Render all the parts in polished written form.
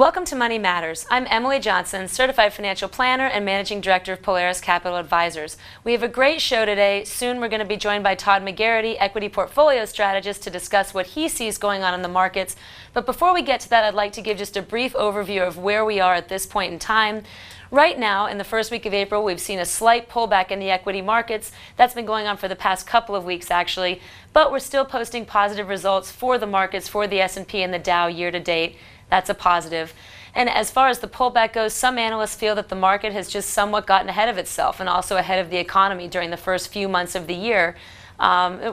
Welcome to Money Matters. I'm Emily Johnson, Certified Financial Planner and Managing Director of Polaris Capital Advisors. We have a great show today. Soon we're going to be joined by Todd McGarity, Equity Portfolio Strategist, to discuss what he sees going on in the markets. But before we get to that, I'd like to give just a brief overview of where we are at this point in time. Right now, in the first week of April, we've seen a slight pullback in the equity markets. That's been going on for the past couple of weeks, actually. But we're still posting positive results for the markets, for the S&P and the Dow year to date. That's a positive. And as far as the pullback goes, some analysts feel that the market has just somewhat gotten ahead of itself and also ahead of the economy during the first few months of the year,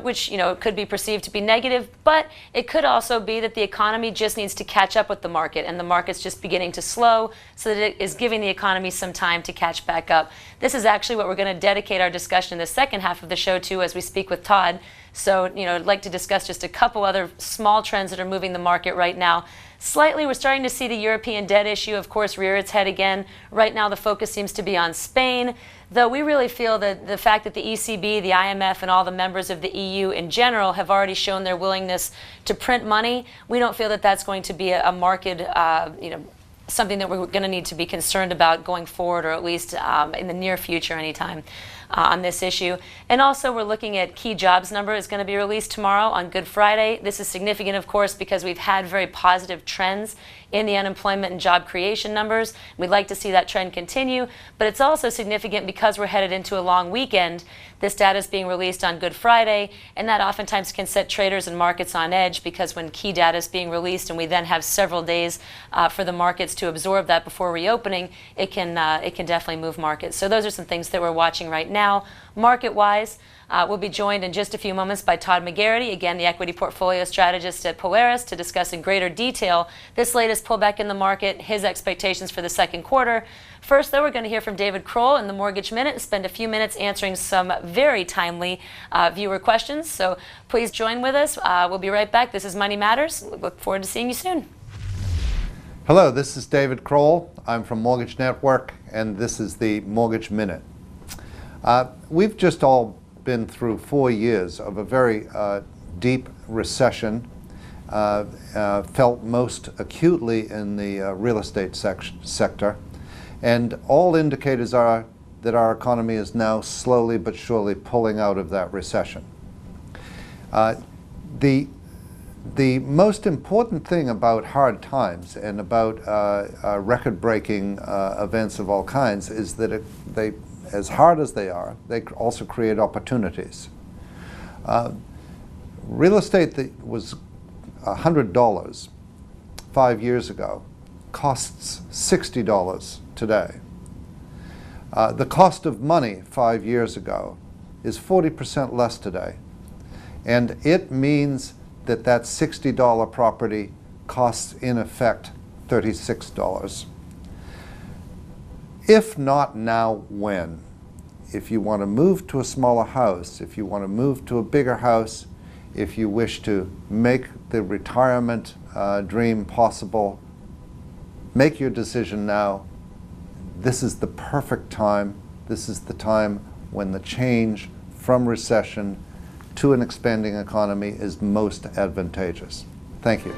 which could be perceived to be negative, but it could also be that the economy just needs to catch up with the market, and the market's just beginning to slow so that it is giving the economy some time to catch back up. This is actually what we're going to dedicate our discussion in the second half of the show to as we speak with Todd. So, I'd like to discuss just a couple other small trends that are moving the market right now. Slightly, we're starting to see the European debt issue, of course, rear its head again. Right now, the focus seems to be on Spain, though we really feel that the fact that the ECB, the IMF, and all the members of the EU in general have already shown their willingness to print money, we don't feel that that's going to be a market, something that we're going to need to be concerned about going forward, or at least in the near future anytime. On this issue. And also we're looking at key jobs number is going to be released tomorrow on Good Friday. This is significant, of course, because we've had very positive trends in the unemployment and job creation numbers. We'd like to see that trend continue, but it's also significant because we're headed into a long weekend. This data is being released on Good Friday, and that oftentimes can set traders and markets on edge, because when key data is being released and we then have several days for the markets to absorb that before reopening, it can definitely move markets. So those are some things that we're watching right now. Market-wise, we'll be joined in just a few moments by Todd McGarity, again the Equity Portfolio Strategist at Polaris, to discuss in greater detail this latest pullback in the market, his expectations for the second quarter. First, though, we're going to hear from David Kroll in the Mortgage Minute and spend a few minutes answering some very timely viewer questions. So please join with us. We'll be right back. This is Money Matters. Look forward to seeing you soon. Hello, this is David Kroll. I'm from Mortgage Network, and this is the Mortgage Minute. We've just all been through 4 years of a very deep recession, felt most acutely in the real estate sector, and all indicators are that our economy is now slowly but surely pulling out of that recession. The most important thing about hard times and about record-breaking events of all kinds is that as hard as they are, they also create opportunities. Real estate that was $100 5 years ago costs $60 today. The cost of money 5 years ago is 40% less today. And it means that that $60 property costs, in effect, $36. If not now, when? If you want to move to a smaller house, if you want to move to a bigger house, if you wish to make the retirement dream possible, make your decision now. This is the perfect time. This is the time when the change from recession to an expanding economy is most advantageous. Thank you.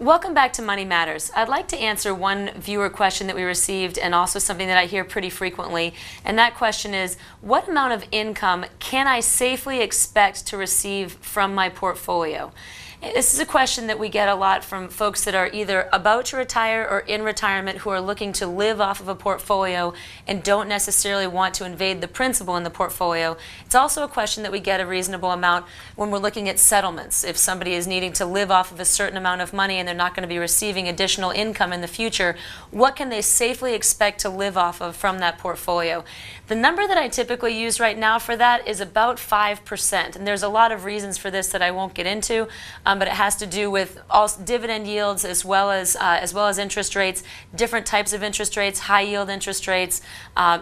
Welcome back to Money Matters. I'd like to answer one viewer question that we received, and also something that I hear pretty frequently, and that question is, what amount of income can I safely expect to receive from my portfolio? This is a question that we get a lot from folks that are either about to retire or in retirement, who are looking to live off of a portfolio and don't necessarily want to invade the principal in the portfolio. It's also a question that we get a reasonable amount when we're looking at settlements. If somebody is needing to live off of a certain amount of money and they're not going to be receiving additional income in the future, what can they safely expect to live off of from that portfolio? The number that I typically use right now for that is about 5%, and there's a lot of reasons for this that I won't get into. but it has to do with also dividend yields as well as interest rates, different types of interest rates, high yield interest rates,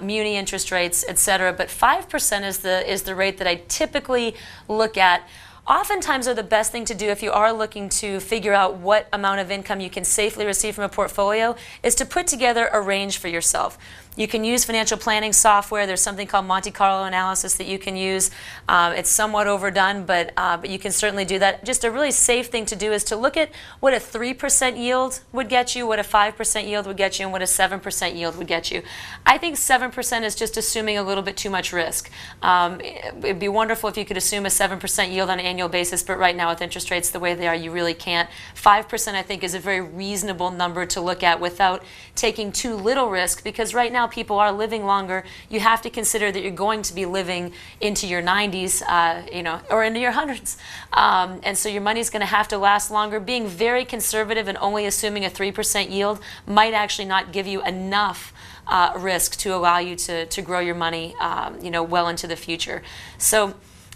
muni interest rates, etc. But 5% is the rate that I typically look at. Oftentimes are the best thing to do if you are looking to figure out what amount of income you can safely receive from a portfolio is to put together a range for yourself. You can use financial planning software. There's something called Monte Carlo analysis that you can use. It's somewhat overdone, but you can certainly do that. Just a really safe thing to do is to look at what a 3% yield would get you, what a 5% yield would get you, and what a 7% yield would get you. I think 7% is just assuming a little bit too much risk. It'd be wonderful if you could assume a 7% yield on an annual basis, but right now with interest rates the way they are, you really can't. 5% I think is a very reasonable number to look at without taking too little risk, because right now people are living longer. You have to consider that you're going to be living into your 90s, or into your hundreds, and so your money's going to have to last longer. Being very conservative and only assuming a 3% yield might actually not give you enough risk to allow you to grow your money, well into the future. So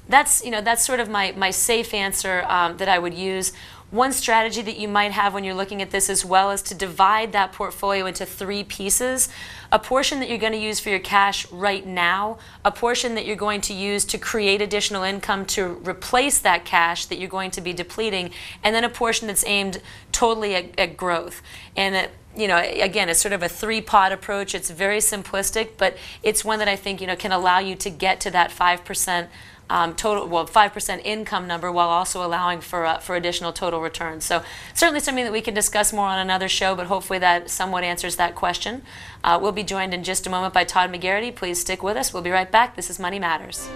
that's sort of my safe answer that I would use. One strategy that you might have when you're looking at this as well is to divide that portfolio into 3 pieces. A portion that you're going to use for your cash right now, a portion that you're going to use to create additional income to replace that cash that you're going to be depleting, and then a portion that's aimed totally at growth. And again, it's sort of a 3-pot approach. It's very simplistic, but it's one that I think can allow you to get to that 5% 5% income number while also allowing for additional total returns. So certainly something that we can discuss more on another show, but hopefully that somewhat answers that question. We'll be joined in just a moment by Todd McGarity. Please stick with us. We'll be right back. This is Money Matters.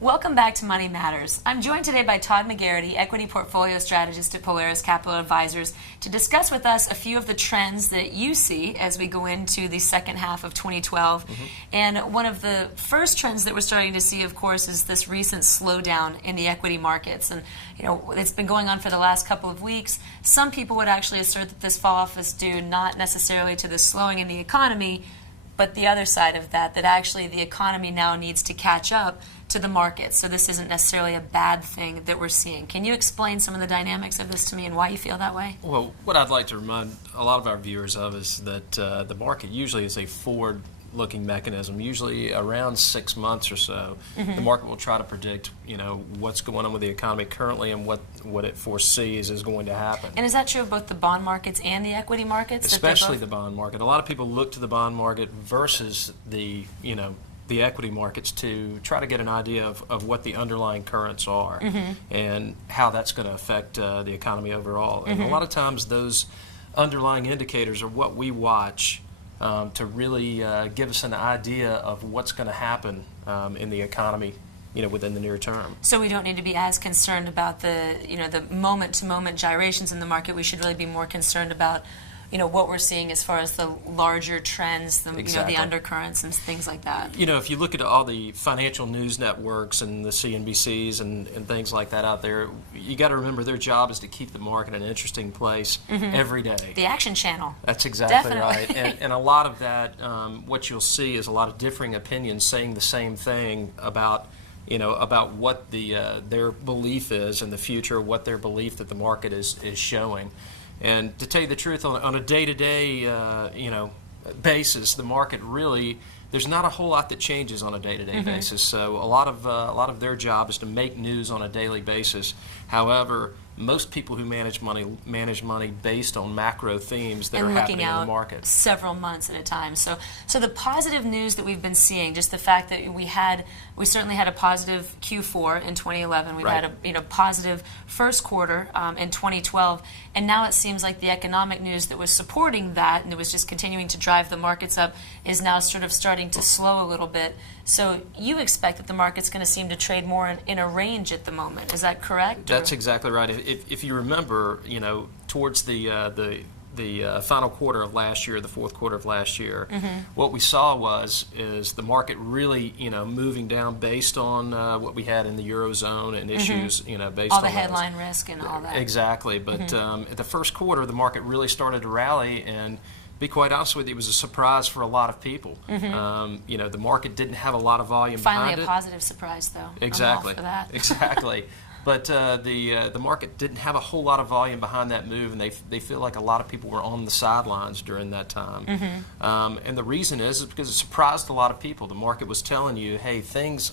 Welcome back to Money Matters. I'm joined today by Todd McGarity, Equity Portfolio Strategist at Polaris Capital Advisors, to discuss with us a few of the trends that you see as we go into the second half of 2012. And one of the first trends that we're starting to see, of course, is this recent slowdown in the equity markets. And it's been going on for the last couple of weeks. Some people would actually assert that this fall-off is due not necessarily to the slowing in the economy, but the other side of that actually the economy now needs to catch up to the market. So this isn't necessarily a bad thing that we're seeing. Can you explain some of the dynamics of this to me and why you feel that way? Well, what I'd like to remind a lot of our viewers of is that the market usually is a forward-looking mechanism. Usually around 6 months or so, the market will try to predict, what's going on with the economy currently and what it foresees is going to happen. And is that true of both the bond markets and the equity markets? Especially the bond market. A lot of people look to the bond market versus the equity markets to try to get an idea of what the underlying currents are and how that's going to affect the economy overall. And a lot of times those underlying indicators are what we watch to really give us an idea of what's going to happen in the economy within the near term. So we don't need to be as concerned about the moment-to-moment gyrations in the market. We should really be more concerned about what we're seeing as far as the larger trends, the undercurrents and things like that. If you look at all the financial news networks and the CNBCs and things like that out there, you got to remember their job is to keep the market in an interesting place every day. The Action Channel. That's exactly Definitely. right. And a lot of that, what you'll see is a lot of differing opinions saying the same thing about what their belief is in the future, what their belief that the market is showing. And to tell you the truth, on a day-to-day, basis, the market really, there's not a whole lot that changes on a day-to-day basis. So a lot of their job is to make news on a daily basis. However, most people who manage money based on macro themes that are happening in the market. Several months at a time. So the positive news that we've been seeing, just the fact that we certainly had a positive Q4 in 2011. We've had a positive first quarter in 2012, and now it seems like the economic news that was supporting that and it was just continuing to drive the markets up is now sort of starting to slow a little bit. So you expect that the market's going to seem to trade more in a range at the moment. Is that correct? That's exactly right. If you remember, towards the final quarter of last year, the fourth quarter of last year, what we saw is the market really, moving down based on what we had in the Eurozone and issues, based all on the headline risk and all that. Exactly. But at the first quarter, the market really started to rally, and be quite honest with you, it was a surprise for a lot of people. The market didn't have a lot of volume behind it. Finally, a positive surprise, though. Exactly. I'm all for that. Exactly. But the market didn't have a whole lot of volume behind that move, and they feel like a lot of people were on the sidelines during that time. And the reason is because it surprised a lot of people. The market was telling you, hey, things,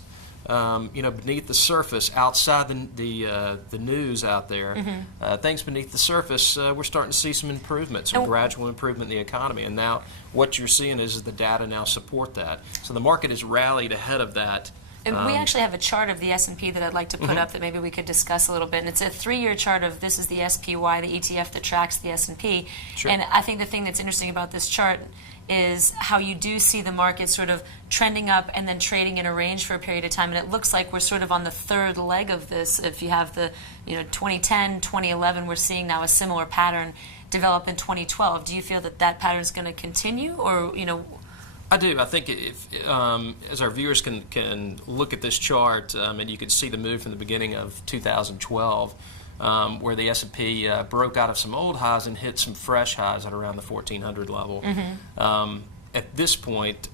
beneath the surface, outside the news out there, things beneath the surface, we're starting to see some improvement, some gradual improvement in the economy. And now what you're seeing is the data now support that. So the market has rallied ahead of that. And we actually have a chart of the S&P that I'd like to put up that maybe we could discuss a little bit. And it's a 3-year chart of this is the SPY, the ETF that tracks the S&P. Sure. And I think the thing that's interesting about this chart is how you do see the market sort of trending up and then trading in a range for a period of time. And it looks like we're sort of on the third leg of this. If you have the 2010, 2011, we're seeing now a similar pattern develop in 2012. Do you feel that that pattern is going to continue, or I do. I think as our viewers can look at this chart, and you can see the move from the beginning of 2012, where the S&P broke out of some old highs and hit some fresh highs at around the 1400 level. At this point,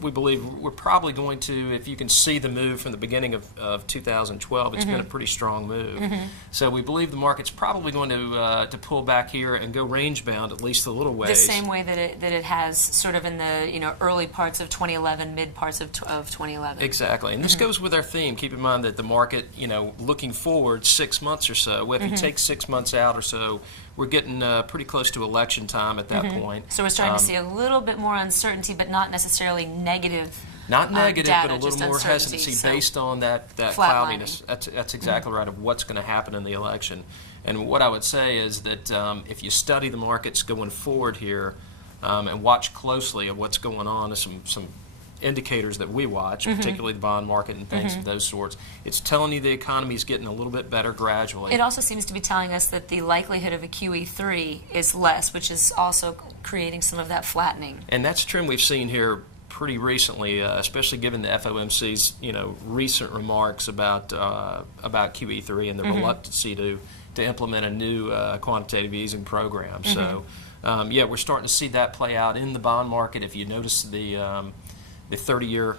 we believe we're probably going to, if you can see the move from the beginning of 2012, it's been a pretty strong move. So we believe the market's probably going to pull back here and go range bound at least a little ways. The same way that it has sort of in the early parts of 2011, mid parts of 2011. Exactly, and this goes with our theme. Keep in mind that the market, looking forward 6 months or so, if you take 6 months out or so, we're getting pretty close to election time at that point. So we're starting to see a little bit more uncertainty, but not necessarily negative. Not negative, data, but a little more hesitancy based on that cloudiness. That's exactly right, of what's going to happen in the election. And what I would say is that if you study the markets going forward here and watch closely of what's going on, there's some indicators that we watch, particularly the bond market and things of those sorts. It's telling you the economy is getting a little bit better gradually. It also seems to be telling us that the likelihood of a QE3 is less, which is also creating some of that flattening. And that's a trend we've seen here pretty recently, especially given the FOMC's recent remarks about QE3 and the reluctancy to implement a new quantitative easing program. So, we're starting to see that play out in the bond market. If you notice the 30-year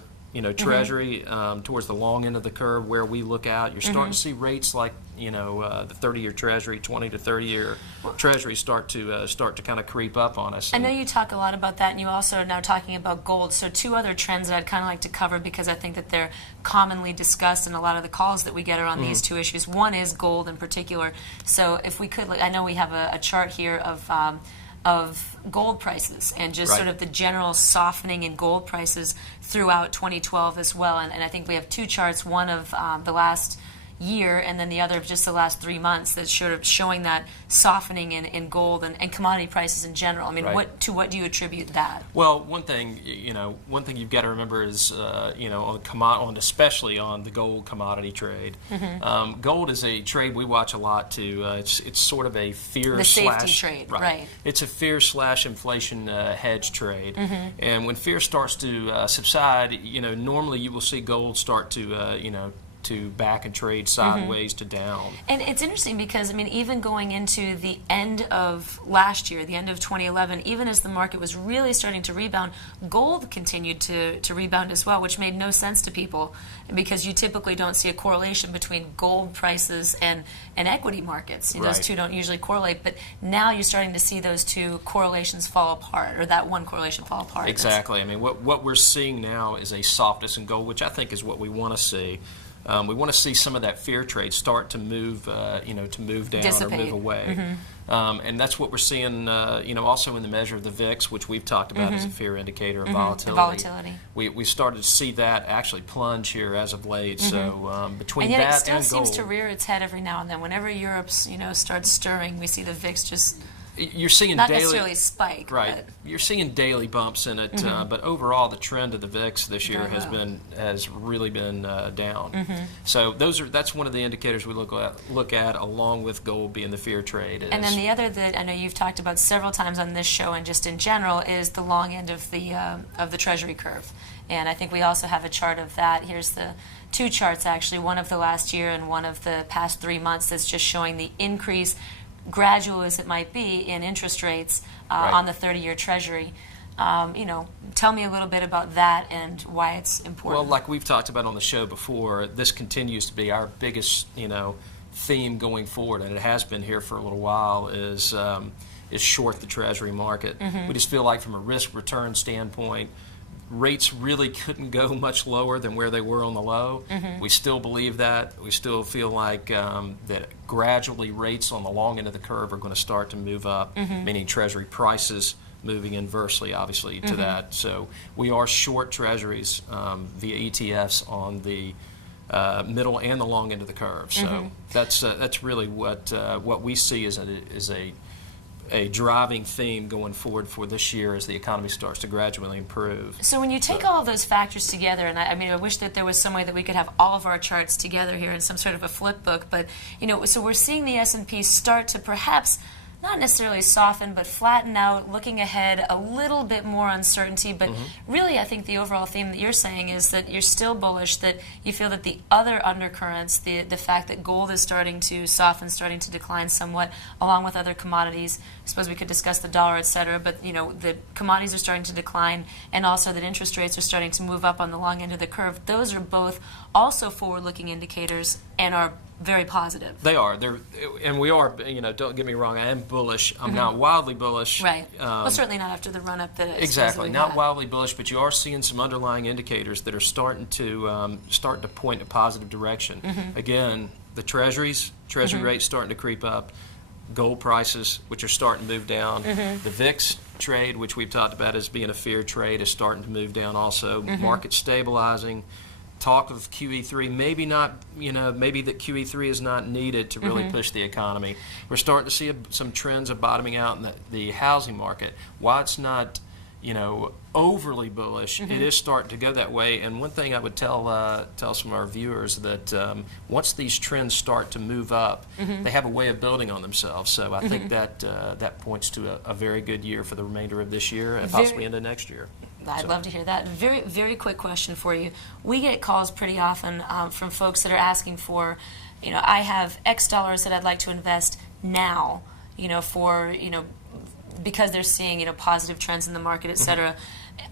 Treasury towards the long end of the curve where we look out, you're starting to see rates like the 30-year Treasury, 20 to 30-year Treasury start to kind of creep up on us. I know you talk a lot about that, and you also are now talking about gold. So two other trends that I'd kind of like to cover because I think that they're commonly discussed in a lot of the calls that we get are on these two issues. One is gold in particular. So if we could, I know we have a chart here of gold prices and just sort of the general softening in gold prices throughout 2012 as well. And I think we have two charts, one of the last year and then the other of just the last 3 months that's sort of showing that softening in gold and commodity prices in general. I mean, what do you attribute that? Well, one thing you've got to remember is especially on the gold commodity trade. Gold is a trade we watch a lot too. It's sort of a fear safety trade, right? It's a fear / inflation hedge trade, and when fear starts to subside, normally you will see gold start to back and trade sideways to down. And it's interesting because, even going into the end of last year, the end of 2011, even as the market was really starting to rebound, gold continued to rebound as well, which made no sense to people because you typically don't see a correlation between gold prices and equity markets. Those two don't usually correlate, but now you're starting to see those two correlations fall apart, or that one correlation fall apart. Exactly. What we're seeing now is a softness in gold, which I think is what we want to see. We want to see some of that fear trade start to move, to move down dissipate. Or move away, and that's what we're seeing. Also in the measure of the VIX, which we've talked about as a fear indicator of volatility. We started to see that actually plunge here as of late. So between and yet that it still and gold, seems to rear its head every now and then. Whenever Europe, starts stirring, we see the VIX just you're seeing not daily, necessarily spike, right? but You're seeing daily bumps in it, but overall, the trend of the VIX this year has really been down. So that's one of the indicators we look at, along with gold being the fear trade. And then the other that I know you've talked about several times on this show and just in general is the long end of the Treasury curve. And I think we also have a chart of that. Here's the two charts, actually, one of the last year and one of the past 3 months, that's just showing the increase, gradual as it might be, in interest rates on the 30-year Treasury. Tell me a little bit about that and why it's important. Well, like we've talked about on the show before, this continues to be our biggest, theme going forward, and it has been here for a little while, is short the Treasury market. We just feel like from a risk-return standpoint, rates really couldn't go much lower than where they were on the low. We still believe that. We still feel like that gradually rates on the long end of the curve are going to start to move up, meaning Treasury prices moving inversely, obviously, to that. So we are short Treasuries via ETFs on the middle and the long end of the curve. So that's really what we see as a driving theme going forward for this year as the economy starts to gradually improve. So when you take all of those factors together, and I wish that there was some way that we could have all of our charts together here in some sort of a flip book, but so we're seeing the S&P start to perhaps not necessarily soften, but flatten out, looking ahead, a little bit more uncertainty. But really, I think the overall theme that you're saying is that you're still bullish, that you feel that the other undercurrents, the fact that gold is starting to soften, starting to decline somewhat, along with other commodities. I suppose we could discuss the dollar, et cetera, but the commodities are starting to decline, and also that interest rates are starting to move up on the long end of the curve. Those are both also forward-looking indicators and are very positive. They are. And we are, don't get me wrong, I am bullish. I'm not wildly bullish. Right. Well, certainly not after the run-up that exactly. Not wildly bullish, but you are seeing some underlying indicators that are starting to point in a positive direction. Again, the Treasury rates starting to creep up, gold prices, which are starting to move down, the VIX trade, which we've talked about as being a fear trade, is starting to move down also, market stabilizing. Talk of QE3, maybe not, maybe that QE3 is not needed to really push the economy. We're starting to see some trends of bottoming out in the housing market. While it's not, overly bullish, it is starting to go that way. And one thing I would tell some of our viewers that once these trends start to move up, they have a way of building on themselves. So I think that points to a very good year for the remainder of this year and possibly into next year. I'd love to hear that. Very, very quick question for you. We get calls pretty often from folks that are asking for, I have X dollars that I'd like to invest now, because they're seeing, positive trends in the market, et cetera.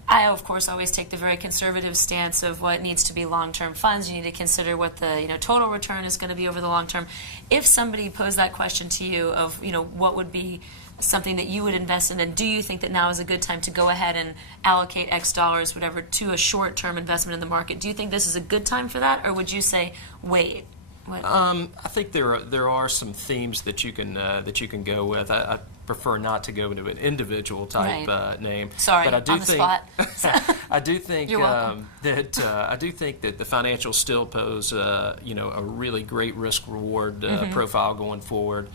I, of course, always take the very conservative stance of what needs to be long-term funds. You need to consider what the total return is going to be over the long term. If somebody posed that question to you of, what would be something that you would invest in, and do you think that now is a good time to go ahead and allocate X dollars, whatever, to a short-term investment in the market? Do you think this is a good time for that, or would you say, wait? I think there are some themes that you can go with. I prefer not to go into an individual type name. Sorry, but I do on the think, spot. I do think You're welcome. that the financials still pose a really great risk-reward profile going forward.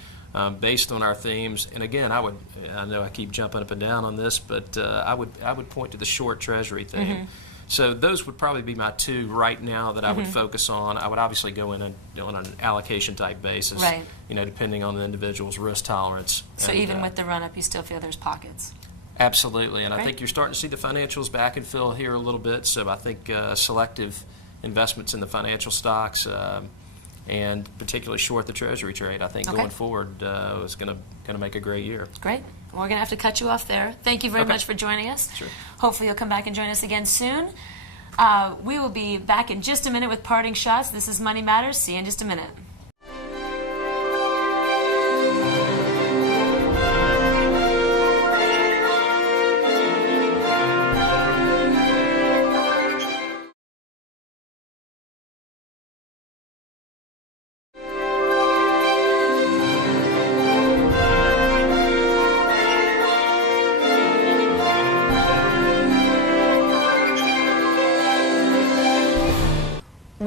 Based on our themes, and again, I know I keep jumping up and down on this, but I would point to the short Treasury theme. So those would probably be my two right now that I would focus on. I would obviously go in on an allocation type basis, right. Depending on the individual's risk tolerance. So even with the run-up, you still feel there's pockets? Absolutely, and I think you're starting to see the financials back and fill here a little bit. So I think selective investments in the financial stocks. And particularly short the Treasury trade, I think going forward is going to make a great year. Great. Well, we're going to have to cut you off there. Thank you very much for joining us. Sure. Hopefully you'll come back and join us again soon. We will be back in just a minute with parting shots. This is Money Matters. See you in just a minute.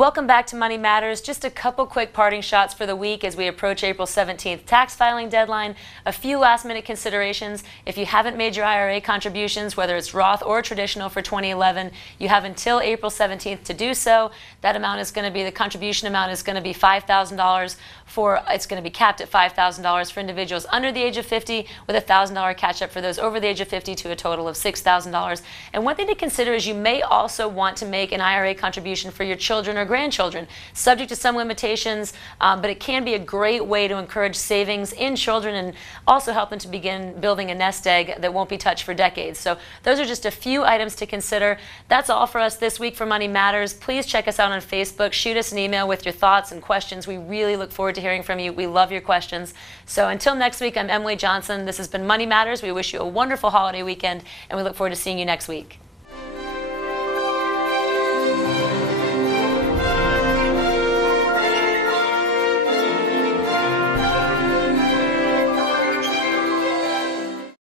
Welcome back to Money Matters. Just a couple quick parting shots for the week as we approach April 17th tax filing deadline. A few last minute considerations. If you haven't made your IRA contributions, whether it's Roth or traditional for 2011, you have until April 17th to do so. That amount is going to be, the contribution amount is going to be $5,000 it's going to be capped at $5,000 for individuals under the age of 50 with a $1,000 catch up for those over the age of 50 to a total of $6,000. And one thing to consider is you may also want to make an IRA contribution for your children or grandchildren, subject to some limitations, but it can be a great way to encourage savings in children and also help them to begin building a nest egg that won't be touched for decades. So those are just a few items to consider. That's all for us this week for Money Matters. Please check us out on Facebook. Shoot us an email with your thoughts and questions. We really look forward to hearing from you. We love your questions. So until next week, I'm Emily Johnson. This has been Money Matters. We wish you a wonderful holiday weekend, and we look forward to seeing you next week.